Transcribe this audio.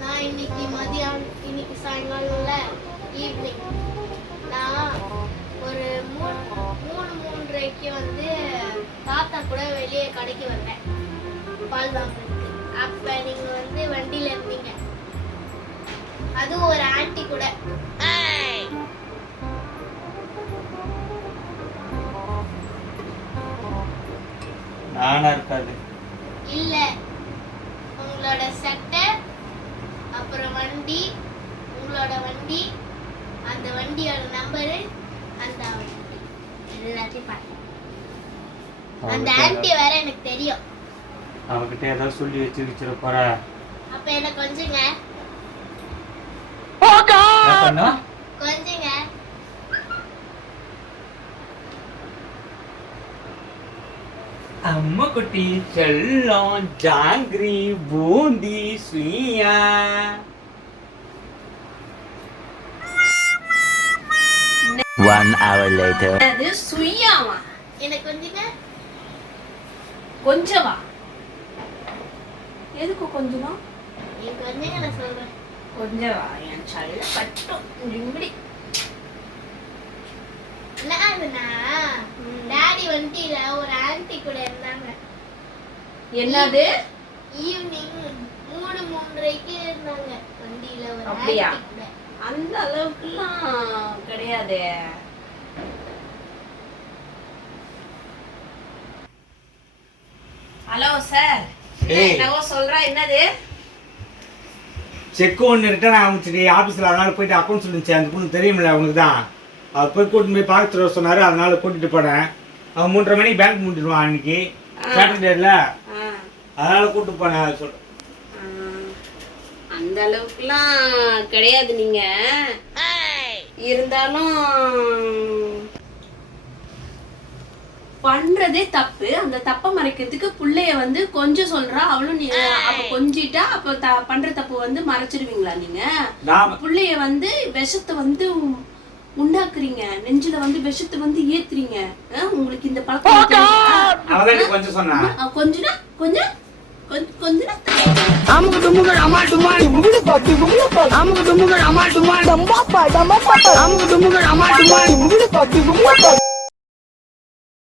நான் இன்னைக்கு மதியம் இன்னைக்கு சாயங்காலம்ல ஈவினிங் நான் ஒரு மூணு மூணு மூன்றரைக்கு வந்து தாத்தா கூட வெளியே கடைக்கு வந்தேன் பால் வாங்குறதுக்கு அப்ப நீங்க வந்து வண்டியில இருந்தீங்க அதுவும் ஒரு ஆன்ட்டி கூட நானா இருக்காது உங்களோட சட்டை அப்புறம் வண்டி உங்களோட வண்டி அந்த வண்டியோட நம்பரு அந்த வண்டி. எல்லாத்தையும் பார்த்தேன் அந்த ஆன்ட்டி வேற எனக்கு தெரியும். அவகிட்ட ஏதாவது சொல்லி வச்சு வச்சிட போற? அப்ப என்ன கொஞ்சங்க. என்ன பண்ணா? கொஞ்சங்க அம்மா குட்டி செல்லம் jangiri boondi சுயா One hour later. அது சுய்யாவா எனக்கு கொஞ்சங்க கொஞ்சவா? எதுக்கு கொஞ்சமா? நீங்க கொஞ்சங்க நான் சொல்றேன் கொஞ்சவா என் சல்ல கட்டும் இப்படி என்ன ஆகுதுன்னா டாடி வண்டியில ஒரு ஆன்ட்டி கூட இருந்தாங்க. என்னது? ஈவினிங் மூணு மூன்றரைக்கு இருந்தாங்க. வண்டியில ஒரு அப்படியா? ஆன்ட்டி கூட. அந்த அளவுக்குலாம் கிடையாதே. Hello sir. ஏய். என்னவோ சொல்றா என்னது? செக் ஒன்று ரிட்டர்ன் ஆரம்பிச்சிட்டு ஆஃபீஸில் அதனால போயிட்டு அக்கௌண்ட் இருந்துச்சு அந்த பொண்ணு தெரியுமில்ல அவனுக்கு தான் அவர் போய் கூட்டிட்டு போய் பார்த்துட்டு வர சொன்னார் அதனால கூட்டிட்டு போனேன். அவன் மூன்றரை மணிக்கு பேங்க் மூட்டிடுவான் அன்னைக்கு. சாட்டர்டேல அதனால கூட்டிட்டு போனேன் சொல் ஆ, அந்த அளவுக்குலாம் கிடையாது நீங்க. இருந்தாலும் பண்றதே தப்பு. அந்த தப்பை மறைக்கிறதுக்கு புள்ளைய வந்து கொஞ்சம் சொல்றா அவளும் நீ அப்ப கொஞ்சிட்டா அப்ப த பண்ற தப்பு வந்து மறைச்சிருவீங்களா நீங்க? நான் புள்ளைய வந்து விஷத்தை வந்து உண்டாக்குறீங்க. நெஞ்சில வந்து விஷத்தை வந்து ஏத்துறீங்க. உங்களுக்கு இந்த பழக்கம் எனக்கு கொஞ்சம் சொன்னான் ஆ, கொஞ்சனா கொஞ்சம்